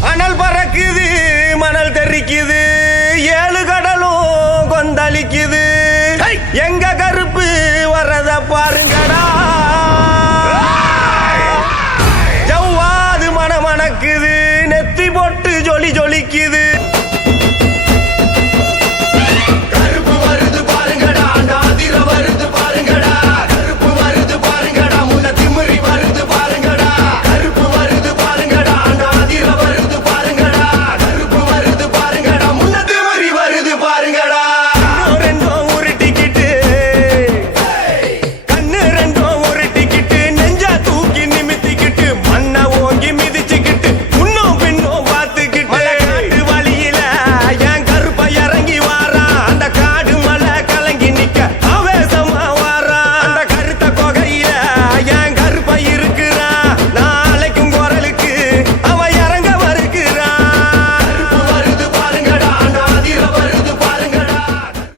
அனல் பறக்குது மணல் தெரிக்குது ஏழு கடலும் கொந்தளிக்குது. எங்க கருப்பு வர்றத பாருங்கடா. ஜவ்வாது மனமணக்குது நெத்தி போட்டு